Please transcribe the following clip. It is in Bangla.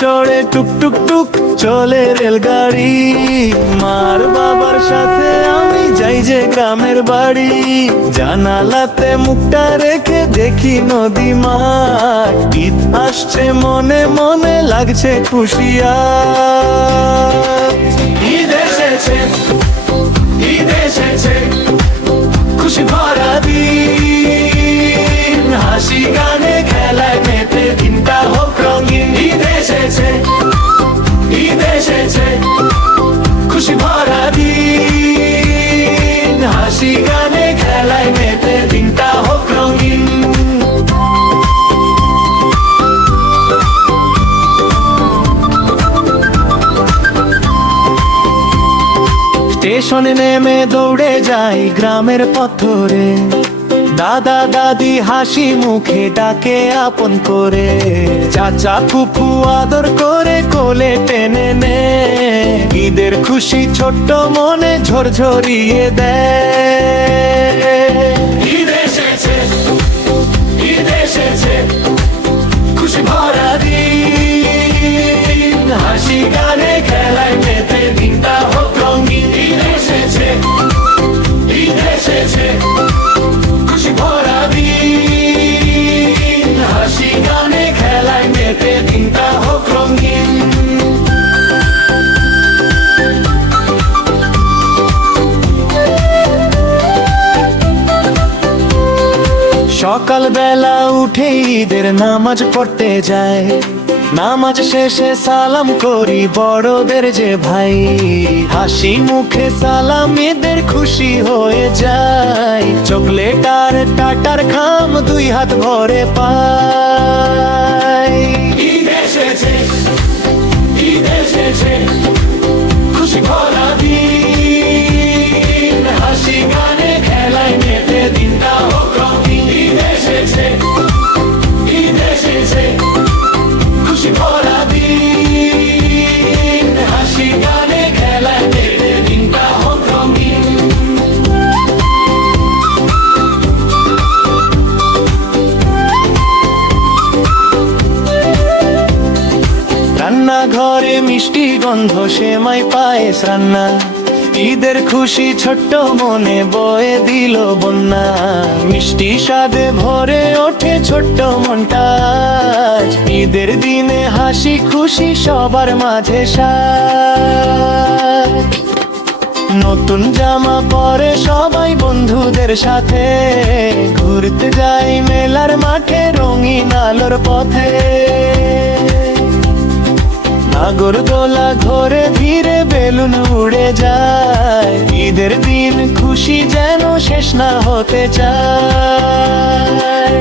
চড়ে টুক টুক টুক চলে রেলগাড়ি। মার বাবার সাথে আমি যাই যে গ্রামের বাড়ি, জানালাতে মুখটা রেখে দেখি নদী মাঠ। ঈদ আসছে মনে মনে লাগছে খুশিয়া। ঈদ এসেছে, ঈদ এসেছে, খুশি ভরা দিন, হাসি গানে খেলায় মেতে দিনটা হোক রঙিন। ঈদ এসেছে, ঈদ এসেছে, খুশি ভরা দিন, হাসি গানে খেলায় মেতে দিনটা হোক রঙিন। স্টেশনে নেমে দৌড়ে যাই গ্রামের পথ ধরে, দাদা দাদি হাসি মুখে ডাকে আপন করে। চাচা ফুফু আদর করে কোলে টেনে নে, ঈদের খুশি ছোট্ট মনে ঝরঝরিয়ে দেয়। ঈদ এসেছে, ঈদ এসেছে, খুশি ভরা দিন, হাসি গানে খেলায় মেতে দিনটা হোক রঙিন। ঈদ এসেছে, ঈদ এসেছে, খুশি ভরা দিন, হাসি গানে খেলায় মেতে দিনটা হোক রঙিন। সকালবেলা উঠে ঈদের নামাজ পড়তে যায়, নামাজ শেষে সালাম করি বড়দের যে ভাই। হাসি মুখে সালাম ঈদের খুশি হয়ে যায়, চকলেট আর টাটার খাম দুই হাত ভরে পাই। ঈদ এসেছে, ঈদ এসেছে, খুশি ভরা দিন, হাসি গানে খেলায় মেতে দিনটা হোক রঙিন। ঈদ এসেছে, ঈদ এসেছে, খুশি ভরা দিন, হাসি গানে খেলায় মেতে দিনটা হোক রঙিন। রান্নাঘরে মিষ্টি গন্ধ সেমাই পায়েস রান্না, ঈদের খুশি ছোট্ট মনে বয়ে দিল বন্যা। মিষ্টি স্বাদে ভরে ওঠে ছোট্ট মনটা, ঈদের দিনে হাসি খুশি সবার মাঝে সাজ। নতুন জামা পরে সবাই বন্ধুদের সাথে, ঘুরতে যাই মেলার মাঠে রঙিন আলোর পথে। নাগরদোলা ঘোরে ধীরে বেলুন উড়ে যায়, ঈদের দিন খুশি যেন শেষ না হতে চায়।